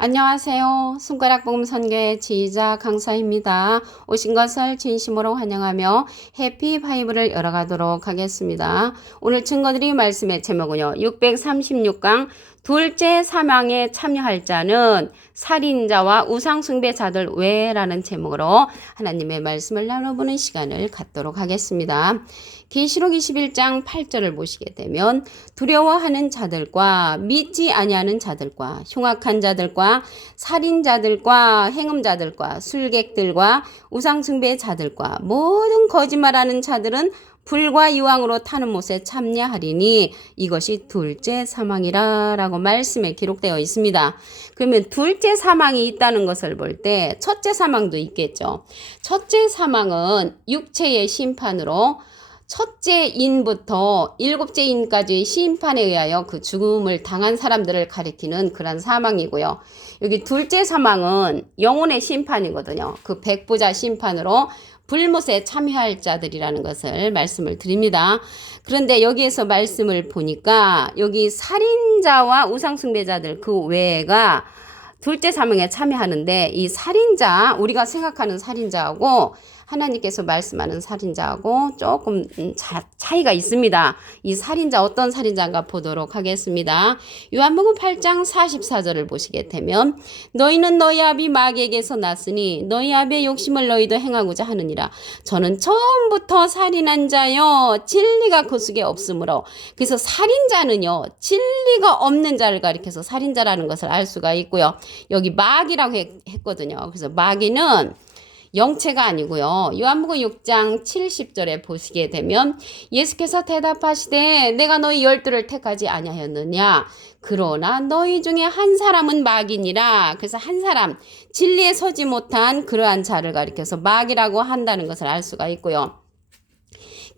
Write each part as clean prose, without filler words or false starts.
안녕하세요. 손가락 복음 선교의 지휘자 강사입니다. 오신 것을 진심으로 환영하며 해피 바이블을 열어가도록 하겠습니다. 오늘 증거드릴 말씀의 제목은요. 636강 둘째 사망에 참여할 자는 살인자와 우상숭배자들 외라는 제목으로 하나님의 말씀을 나눠보는 시간을 갖도록 하겠습니다. 계시록 21장 8절을 보시게 되면 두려워하는 자들과 믿지 아니하는 자들과 흉악한 자들과 살인자들과 행음자들과 술객들과 우상숭배자들과 모든 거짓말하는 자들은 불과 유황으로 타는 못에 참여하리니 이것이 둘째 사망이라 라고 말씀에 기록되어 있습니다. 그러면 둘째 사망이 있다는 것을 볼 때 첫째 사망도 있겠죠. 첫째 사망은 육체의 심판으로 첫째 인부터 일곱째 인까지 심판에 의하여 그 죽음을 당한 사람들을 가리키는 그런 사망이고요. 여기 둘째 사망은 영혼의 심판이거든요. 그 백부자 심판으로 불못에 참여할 자들이라는 것을 말씀을 드립니다. 그런데 여기에서 말씀을 보니까 여기 살인자와 우상숭배자들 그 외가 둘째 사망에 참여하는데 이 살인자, 우리가 생각하는 살인자하고 하나님께서 말씀하는 살인자하고 조금 차이가 있습니다. 이 살인자 어떤 살인자인가 보도록 하겠습니다. 요한복음 8장 44절을 보시게 되면 너희는 너희 아비 마귀에게서 났으니 너희 아비의 욕심을 너희도 행하고자 하느니라. 저는 처음부터 살인한 자여 진리가 그 속에 없으므로. 그래서 살인자는요 진리가 없는 자를 가리켜서 살인자라는 것을 알 수가 있고요. 여기 마귀라고 했거든요. 그래서 마귀는 영체가 아니고요. 요한복음 6장 70절에 보시게 되면 예수께서 대답하시되 내가 너희 열두를 택하지 아니하였느냐. 그러나 너희 중에 한 사람은 마귀니라. 그래서 한 사람 진리에 서지 못한 그러한 자를 가리켜서 마귀라고 한다는 것을 알 수가 있고요.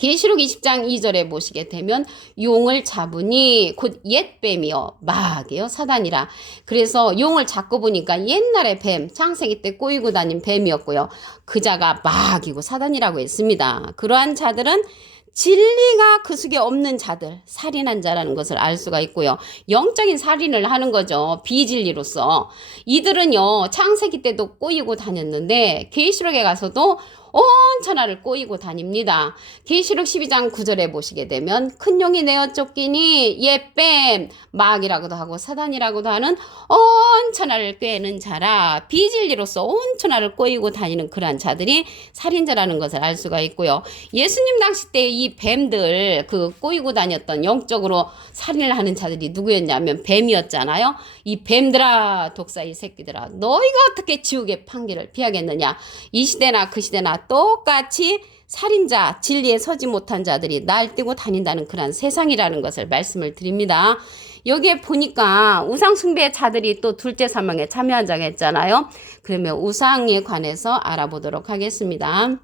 계시록 20장 2절에 보시게 되면 용을 잡으니 곧 옛뱀이요 마귀요 사단이라. 그래서 용을 잡고 보니까 옛날에 뱀 창세기 때 꼬이고 다닌 뱀이었고요. 그 자가 마귀고 사단이라고 했습니다. 그러한 자들은 진리가 그 속에 없는 자들, 살인한 자라는 것을 알 수가 있고요. 영적인 살인을 하는 거죠. 비진리로서. 이들은요 창세기 때도 꼬이고 다녔는데 계시록에 가서도 온 천하를 꼬이고 다닙니다. 계시록 12장 9절에 보시게 되면 큰 용이 내어 쫓기니 옛뱀 마귀라고도 하고 사단이라고도 하는 온 천하를 꿰는 자라. 비진리로서 온 천하를 꼬이고 다니는 그러한 자들이 살인자라는 것을 알 수가 있고요. 예수님 당시 때 이 뱀들 그 꼬이고 다녔던 영적으로 살인을 하는 자들이 누구였냐면 뱀이었잖아요. 이 뱀들아 독사 이 새끼들아 너희가 어떻게 지옥의 판결을 피하겠느냐. 이 시대나 그 시대나 똑같이 살인자, 진리에 서지 못한 자들이 날뛰고 다닌다는 그런 세상이라는 것을 말씀을 드립니다. 여기에 보니까 우상숭배 자들이 또 둘째 사망에 참여한 자가 있잖아요. 그러면 우상에 관해서 알아보도록 하겠습니다.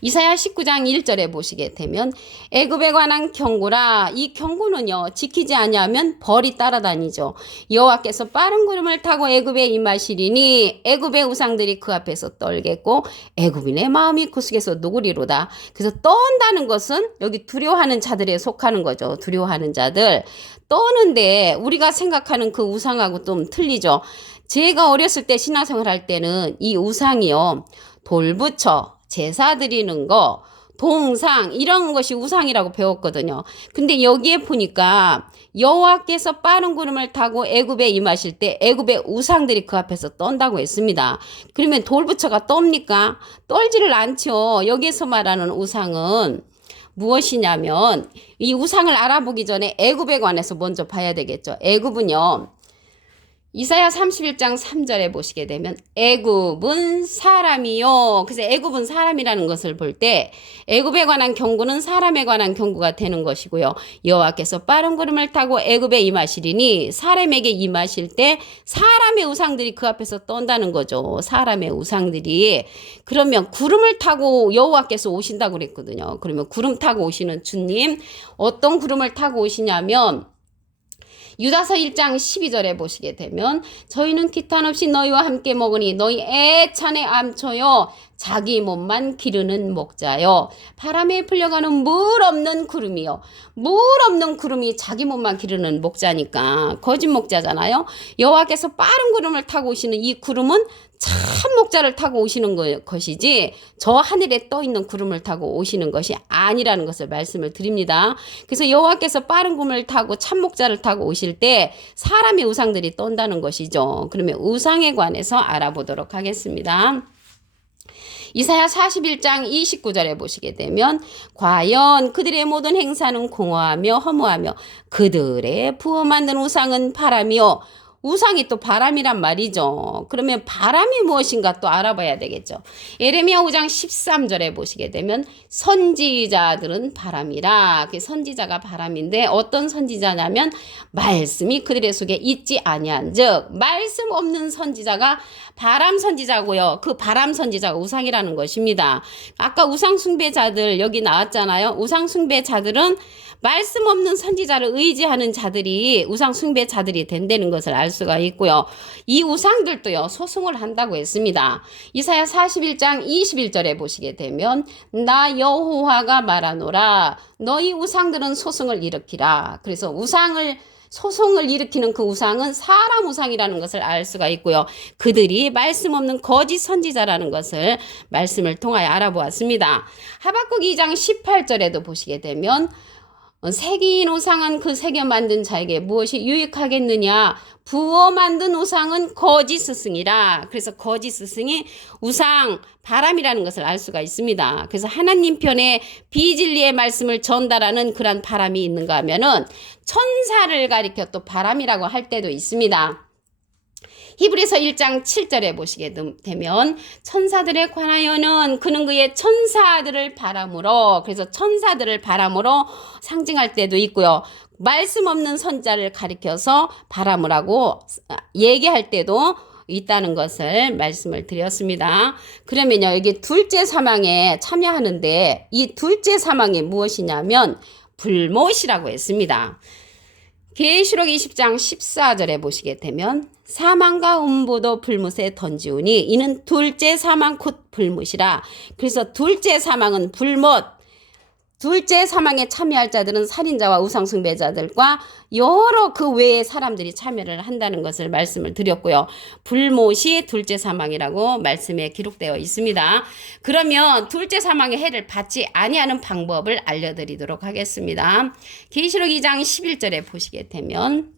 이사야 19장 1절에 보시게 되면 애굽에 관한 경고라. 이 경고는요 지키지 아니하면 벌이 따라다니죠. 여호와께서 빠른 구름을 타고 애굽에 임하시리니 애굽의 우상들이 그 앞에서 떨겠고 애굽인의 마음이 그 속에서 녹으리로다. 그래서 떠온다는 것은 여기 두려워하는 자들에 속하는 거죠. 두려워하는 자들 떠오는데 우리가 생각하는 그 우상하고 좀 틀리죠. 제가 어렸을 때 신앙생활 할 때는 이 우상이요 돌부처 제사 드리는 거, 동상 이런 것이 우상이라고 배웠거든요. 근데 여기에 보니까 여호와께서 빠른 구름을 타고 애굽에 임하실 때 애굽의 우상들이 그 앞에서 떤다고 했습니다. 그러면 돌부처가 떱니까? 떨지를 않죠. 여기에서 말하는 우상은 무엇이냐면 이 우상을 알아보기 전에 애굽에 관해서 먼저 봐야 되겠죠. 애굽은요. 이사야 31장 3절에 보시게 되면 애굽은 사람이요. 그래서 애굽은 사람이라는 것을 볼 때 애굽에 관한 경고는 사람에 관한 경고가 되는 것이고요. 여호와께서 빠른 구름을 타고 애굽에 임하시리니 사람에게 임하실 때 사람의 우상들이 그 앞에서 떤다는 거죠. 사람의 우상들이. 그러면 구름을 타고 여호와께서 오신다고 그랬거든요. 그러면 구름 타고 오시는 주님 어떤 구름을 타고 오시냐면 유다서 1장 12절에 보시게 되면 저희는 기탄 없이 너희와 함께 먹으니 너희 애찬에 암초요 자기 몸만 기르는 목자요. 바람에 풀려가는 물 없는 구름이요. 물 없는 구름이 자기 몸만 기르는 목자니까 거짓 목자잖아요. 여호와께서 빠른 구름을 타고 오시는 이 구름은 참 목자를 타고 오시는 것이지 저 하늘에 떠 있는 구름을 타고 오시는 것이 아니라는 것을 말씀을 드립니다. 그래서 여호와께서 빠른 구름을 타고 참 목자를 타고 오실 때 사람의 우상들이 떤다는 것이죠. 그러면 우상에 관해서 알아보도록 하겠습니다. 이사야 41장 29절에 보시게 되면 과연 그들의 모든 행사는 공허하며 허무하며 그들의 부어 만든 우상은 바람이요. 우상이 또 바람이란 말이죠. 그러면 바람이 무엇인가 또 알아봐야 되겠죠. 예레미야 5장 13절에 보시게 되면 선지자들은 바람이라. 그 선지자가 바람인데 어떤 선지자냐면 말씀이 그들의 속에 있지 아니한 즉 말씀 없는 선지자가 바람 선지자고요. 그 바람 선지자가 우상이라는 것입니다. 아까 우상 숭배자들 여기 나왔잖아요. 우상 숭배자들은 말씀 없는 선지자를 의지하는 자들이 우상 숭배자들이 된다는 것을 알 수가 있고요. 이 우상들도요 소송을 한다고 했습니다. 이사야 41장 21절에 보시게 되면 나 여호와가 말하노라 너희 우상들은 소송을 일으키라. 그래서 소송을 일으키는 그 우상은 사람 우상이라는 것을 알 수가 있고요. 그들이 말씀 없는 거짓 선지자라는 것을 말씀을 통하여 알아보았습니다. 하박국 2장 18절에도 보시게 되면 새긴 우상은 그 새겨 만든 자에게 무엇이 유익하겠느냐. 부어 만든 우상은 거짓 스승이라. 그래서 거짓 스승이 우상, 바람이라는 것을 알 수가 있습니다. 그래서 하나님 편에 비진리의 말씀을 전달하는 그런 바람이 있는가 하면은 천사를 가리켜 또 바람이라고 할 때도 있습니다. 히브리서 1장 7절에 보시게 되면 천사들에 관하여는 그는 그의 천사들을 바람으로 그래서 천사들을 바람으로 상징할 때도 있고요. 말씀 없는 선자를 가리켜서 바람을 하고 얘기할 때도 있다는 것을 말씀을 드렸습니다. 그러면요 여기 둘째 사망에 참여하는데 이 둘째 사망이 무엇이냐면 불못이라고 했습니다. 계시록 20장 14절에 보시게 되면 사망과 음부도 불못에 던지우니 이는 둘째 사망 곧 불못이라. 그래서 둘째 사망은 불못. 둘째 사망에 참여할 자들은 살인자와 우상숭배자들과 여러 그 외의 사람들이 참여를 한다는 것을 말씀을 드렸고요. 불못이 둘째 사망이라고 말씀에 기록되어 있습니다. 그러면 둘째 사망의 해를 받지 아니하는 방법을 알려드리도록 하겠습니다. 계시록 2장 11절에 보시게 되면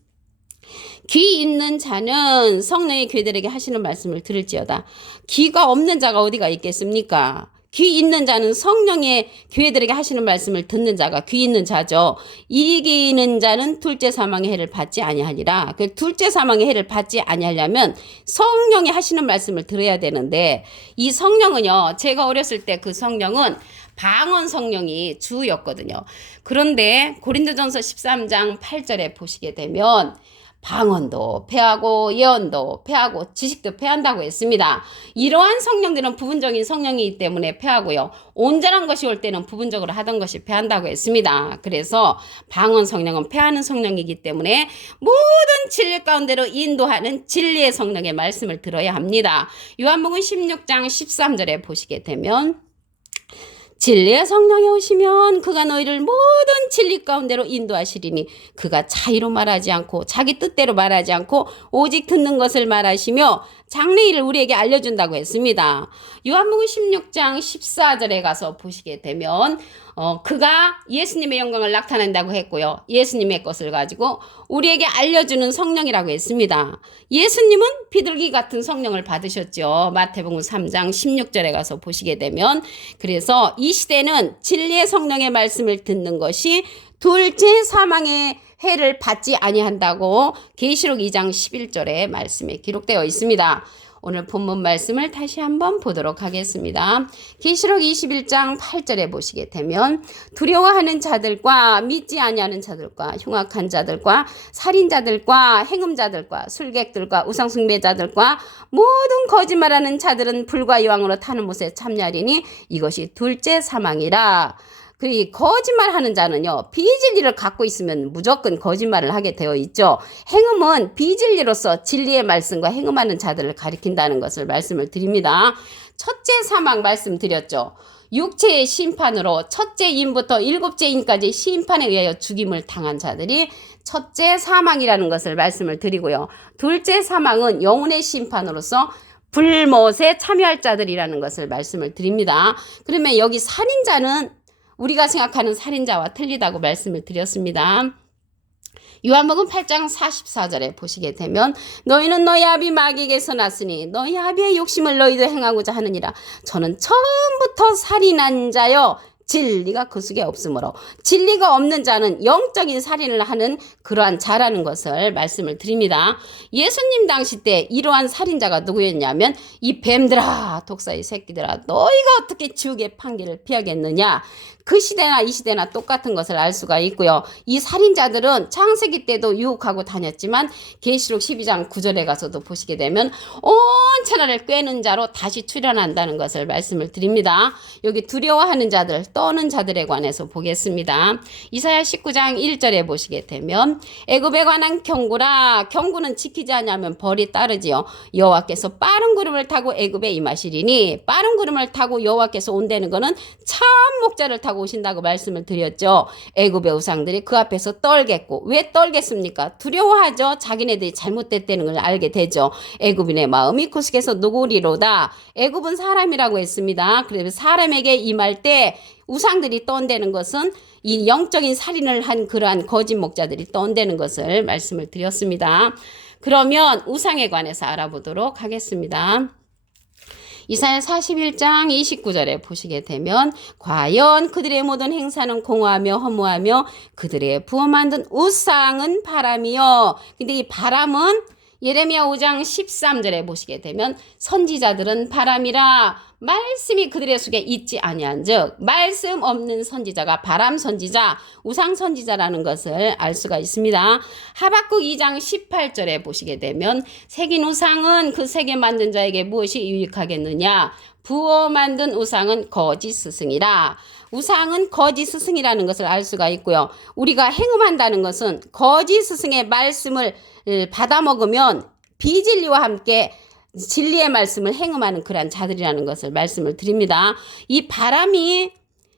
귀 있는 자는 성령의 교회들에게 하시는 말씀을 들을지어다. 귀가 없는 자가 어디가 있겠습니까? 귀 있는 자는 성령의 교회들에게 하시는 말씀을 듣는 자가 귀 있는 자죠. 이기는 자는 둘째 사망의 해를 받지 아니하리라. 그 둘째 사망의 해를 받지 아니하려면 성령이 하시는 말씀을 들어야 되는데 이 성령은요. 제가 어렸을 때 그 성령은 방언 성령이 주였거든요. 그런데 고린도전서 13장 8절에 보시게 되면 방언도 패하고 예언도 패하고 지식도 패한다고 했습니다. 이러한 성령들은 부분적인 성령이기 때문에 패하고요. 온전한 것이 올 때는 부분적으로 하던 것이 패한다고 했습니다. 그래서 방언 성령은 패하는 성령이기 때문에 모든 진리 가운데로 인도하는 진리의 성령의 말씀을 들어야 합니다. 요한복음 16장 13절에 보시게 되면 진리의 성령이 오시면 그가 너희를 모든 진리 가운데로 인도하시리니 그가 자의로 말하지 않고 자기 뜻대로 말하지 않고 오직 듣는 것을 말하시며 장래일을 우리에게 알려준다고 했습니다. 요한복음 16장 14절에 가서 보시게 되면 그가 예수님의 영광을 나타낸다고 했고요. 예수님의 것을 가지고 우리에게 알려주는 성령이라고 했습니다. 예수님은 비둘기 같은 성령을 받으셨죠. 마태복음 3장 16절에 가서 보시게 되면 그래서 이 시대는 진리의 성령의 말씀을 듣는 것이 둘째 사망의 해를 받지 아니한다고 계시록 2장 11절에 말씀에 기록되어 있습니다. 오늘 본문 말씀을 다시 한번 보도록 하겠습니다. 계시록 21장 8절에 보시게 되면 두려워하는 자들과 믿지 아니하는 자들과 흉악한 자들과 살인자들과 행음자들과 술객들과 우상숭배자들과 모든 거짓말하는 자들은 불과 여왕으로 타는 못에 참여하리니 이것이 둘째 사망이라. 그리고 거짓말하는 자는요, 비진리를 갖고 있으면 무조건 거짓말을 하게 되어 있죠. 행음은 비진리로서 진리의 말씀과 행음하는 자들을 가리킨다는 것을 말씀을 드립니다. 첫째 사망 말씀드렸죠. 육체의 심판으로 첫째 인부터 일곱째 인까지 심판에 의하여 죽임을 당한 자들이 첫째 사망이라는 것을 말씀을 드리고요. 둘째 사망은 영혼의 심판으로서 불못에 참여할 자들이라는 것을 말씀을 드립니다. 그러면 여기 살인자는 우리가 생각하는 살인자와 틀리다고 말씀을 드렸습니다. 요한복음 8장 44절에 보시게 되면 너희는 너희 아비 마귀에게서 났으니 너희 아비의 욕심을 너희도 행하고자 하느니라. 저는 처음부터 살인한 자여 진리가 그 속에 없으므로 진리가 없는 자는 영적인 살인을 하는 그러한 자라는 것을 말씀을 드립니다. 예수님 당시 때 이러한 살인자가 누구였냐면 이 뱀들아 독사의 새끼들아 너희가 어떻게 지옥의 판결을 피하겠느냐. 그 시대나 이 시대나 똑같은 것을 알 수가 있고요. 이 살인자들은 창세기 때도 유혹하고 다녔지만 계시록 12장 9절에 가서도 보시게 되면 온 천하를 꿰는 자로 다시 출현한다는 것을 말씀을 드립니다. 여기 두려워하는 자들, 떠는 자들에 관해서 보겠습니다. 이사야 19장 1절에 보시게 되면 애굽에 관한 경고라. 경고는 지키지 않으면 벌이 따르지요. 여호와께서 빠른 구름을 타고 애굽에 임하시리니 빠른 구름을 타고 여호와께서 온다는 거는 참 목자를 타고 오신다고 말씀을 드렸죠. 애굽의 우상들이 그 앞에서 떨겠고 왜 떨겠습니까? 두려워하죠. 자기네들이 잘못됐다는 걸 알게 되죠. 애굽인의 마음이 그 속에서 노고리로다. 애굽은 사람이라고 했습니다. 그래서 사람에게 임할 때 우상들이 떤다는 것은 이 영적인 살인을 한 그러한 거짓 목자들이 떤다는 것을 말씀을 드렸습니다. 그러면 우상에 관해서 알아보도록 하겠습니다. 이사야 41장 29절에 보시게 되면 과연 그들의 모든 행사는 공허하며 허무하며 그들의 부어 만든 우상은 바람이요. 근데 이 바람은 예레미야 5장 13절에 보시게 되면 선지자들은 바람이라 말씀이 그들의 속에 있지 아니한즉 말씀 없는 선지자가 바람 선지자, 우상 선지자라는 것을 알 수가 있습니다. 하박국 2장 18절에 보시게 되면 새긴 우상은 그 새겨 만든 자에게 무엇이 유익하겠느냐. 부어 만든 우상은 거짓 스승이라. 우상은 거짓 스승이라는 것을 알 수가 있고요. 우리가 행음한다는 것은 거짓 스승의 말씀을 받아 먹으면 비진리와 함께 진리의 말씀을 행음하는 그러한 자들이라는 것을 말씀을 드립니다. 이 바람이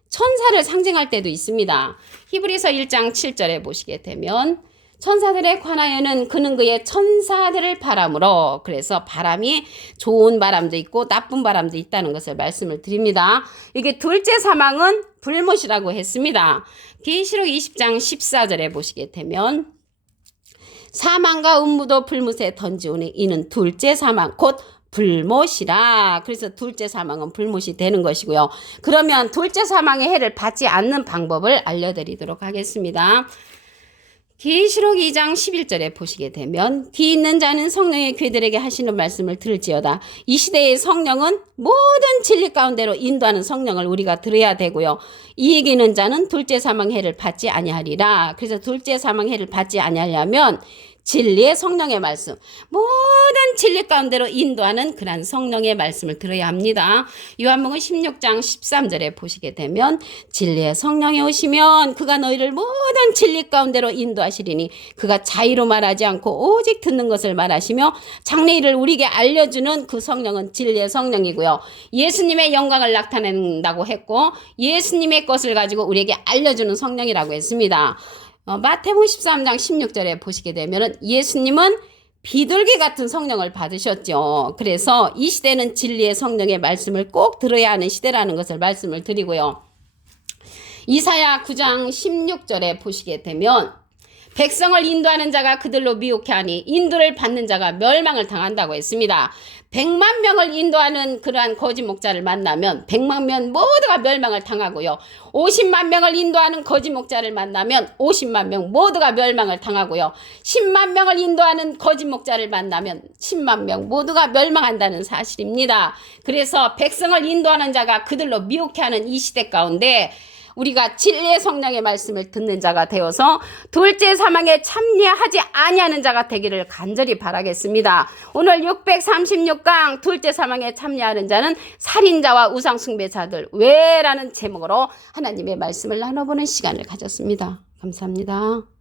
천사를 상징할 때도 있습니다. 히브리서 1장 7절에 보시게 되면 천사들에 관하여는 그는 그의 천사들을 바람으로, 그래서 바람이 좋은 바람도 있고 나쁜 바람도 있다는 것을 말씀을 드립니다. 이게 둘째 사망은 불못이라고 했습니다. 계시록 20장 14절에 보시게 되면 사망과 음무도 불못에 던지오니 이는 둘째 사망 곧 불못이라. 그래서 둘째 사망은 불못이 되는 것이고요. 그러면 둘째 사망의 해를 받지 않는 방법을 알려드리도록 하겠습니다. 계시록 2장 11절에 보시게 되면 귀 있는 자는 성령의 괴들에게 하시는 말씀을 들을지어다. 이 시대의 성령은 모든 진리 가운데로 인도하는 성령을 우리가 들어야 되고요. 이익 있는 자는 둘째 사망해를 받지 아니하리라. 그래서 둘째 사망해를 받지 아니하려면 진리의 성령의 말씀, 모든 진리 가운데로 인도하는 그런 성령의 말씀을 들어야 합니다. 요한복음 16장 13절에 보시게 되면 진리의 성령이 오시면 그가 너희를 모든 진리 가운데로 인도하시리니 그가 자의로 말하지 않고 오직 듣는 것을 말하시며 장래일을 우리에게 알려주는 그 성령은 진리의 성령이고요. 예수님의 영광을 나타낸다고 했고 예수님의 것을 가지고 우리에게 알려주는 성령이라고 했습니다. 마태복음 13장 16절에 보시게 되면 예수님은 비둘기 같은 성령을 받으셨죠. 그래서 이 시대는 진리의 성령의 말씀을 꼭 들어야 하는 시대라는 것을 말씀을 드리고요. 이사야 9장 16절에 보시게 되면 백성을 인도하는 자가 그들로 미혹해 하니 인도를 받는 자가 멸망을 당한다고 했습니다. 100만 명을 인도하는 그러한 거짓 목자를 만나면 100만 명 모두가 멸망을 당하고요. 50만 명을 인도하는 거짓 목자를 만나면 50만 명 모두가 멸망을 당하고요. 10만 명을 인도하는 거짓 목자를 만나면 10만 명 모두가 멸망한다는 사실입니다. 그래서 백성을 인도하는 자가 그들로 미혹해 하는 이 시대 가운데 우리가 진리의 성령의 말씀을 듣는 자가 되어서 둘째 사망에 참여하지 아니하는 자가 되기를 간절히 바라겠습니다. 오늘 636강 둘째 사망에 참여하는 자는 살인자와 우상숭배자들 왜라는 제목으로 하나님의 말씀을 나눠보는 시간을 가졌습니다. 감사합니다.